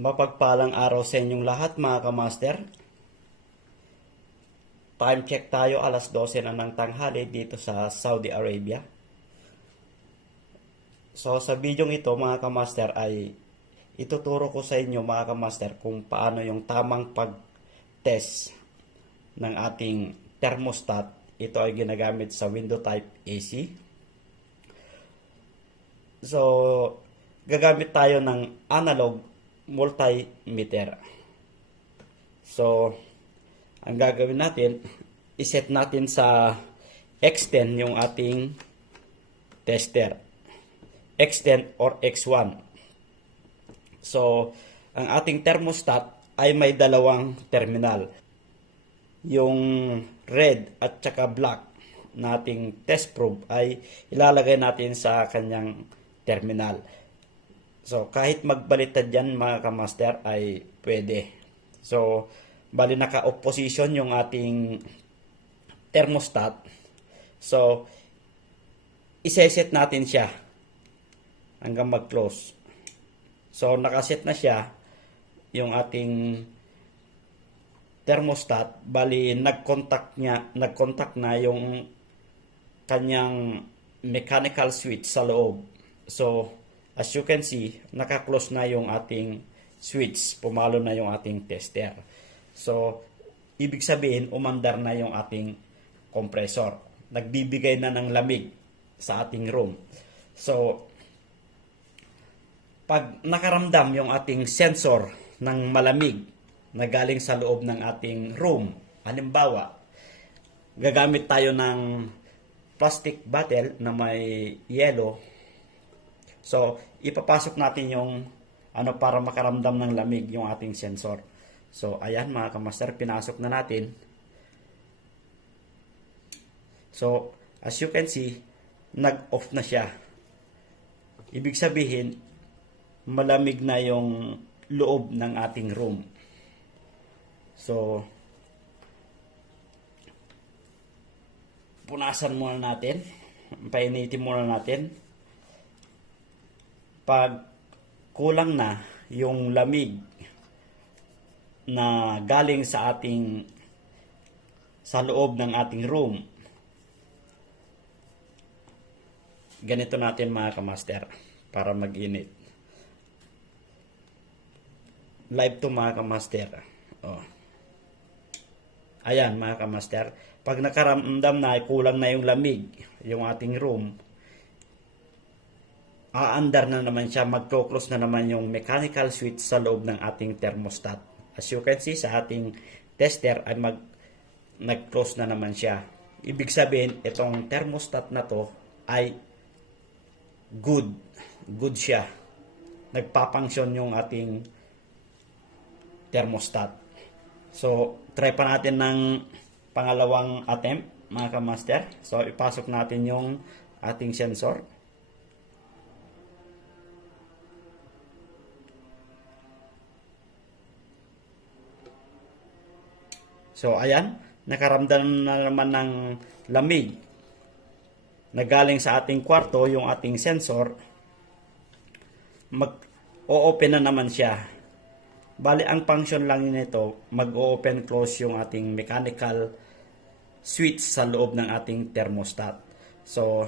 Mapagpalang araw sa inyong lahat mga kamaster. Time check tayo, alas 12 na ng tanghali dito sa Saudi Arabia. So sa video ito mga kamaster ay ituturo ko sa inyo mga kamaster kung paano yung tamang pag-test ng ating thermostat. Ito ay ginagamit sa window type AC. So gagamit tayo ng analog multimeter. So, ang gagawin natin, iset natin sa X10 yung ating tester. X10 or X1. So, ang ating thermostat ay may dalawang terminal. Yung red at saka black na ating test probe ay ilalagay natin sa kanyang terminal. So, kahit magbaliktad yan mga kamaster ay pwede. So, bali naka-off position yung ating thermostat. So, iseset natin siya hanggang mag-close. So, nakaset na siya yung ating thermostat. Bali, nag-contact na yung kanyang mechanical switch sa loob. So, as you can see, naka-close na yung ating switch. Pumalo na yung ating tester. So, ibig sabihin, umandar na yung ating compressor. Nagbibigay na ng lamig sa ating room. So, pag nakaramdam yung ating sensor ng malamig na galing sa loob ng ating room, halimbawa, gagamit tayo ng plastic bottle na may yellow. So, ipapasok natin yung para makaramdam ng lamig yung ating sensor. So, ayan mga kamaster, pinasok na natin. So, as you can see, nag-off na siya. Ibig sabihin, malamig na yung loob ng ating room. So, punasan muna natin. Painitin muna natin. Pag kulang na yung lamig na galing sa loob ng ating room, ganito natin mga kamaster para mag-init. Live to mga kamaster. Ayan mga kamaster, pag nakaramdam na kulang na yung lamig yung ating room, aandar na naman siya, mag-close na naman yung mechanical switch sa loob ng ating thermostat. As you can see sa ating tester ay nag-close na naman siya. Ibig sabihin, itong thermostat na to ay good siya. Nagpapunction yung ating thermostat. So, try pa natin ng pangalawang attempt mga kamaster. So, ipasok natin yung ating sensor. So, ayan, nakaramdam na naman ng lamig na galing sa ating kwarto, yung ating sensor, mag-o-open na naman siya. Bali, ang function lang nito, mag-o-open close yung ating mechanical switch sa loob ng ating thermostat. So,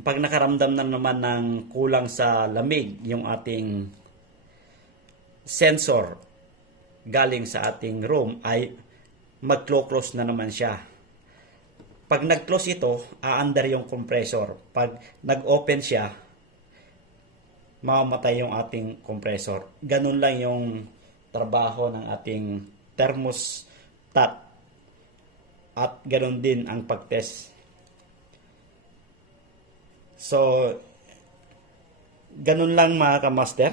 pag nakaramdam na naman ng kulang sa lamig yung ating sensor galing sa ating room, ay mag-close na naman siya. Pag nag-close ito, aandar yung compressor. Pag nag-open siya, mamamatay yung ating compressor. Ganun lang yung trabaho ng ating thermostat. At ganun din ang pag-test. So, ganun lang mga kamaster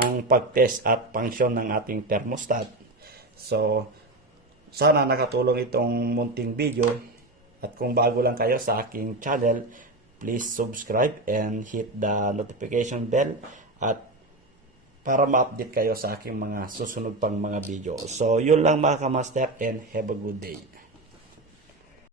ang pag-test at function ng ating thermostat. So, sana nakatulong itong munting video. At kung bago lang kayo sa aking channel, please subscribe and hit the notification bell at para ma-update kayo sa aking mga susunod pang mga video. So, yun lang mga kamaster and have a good day.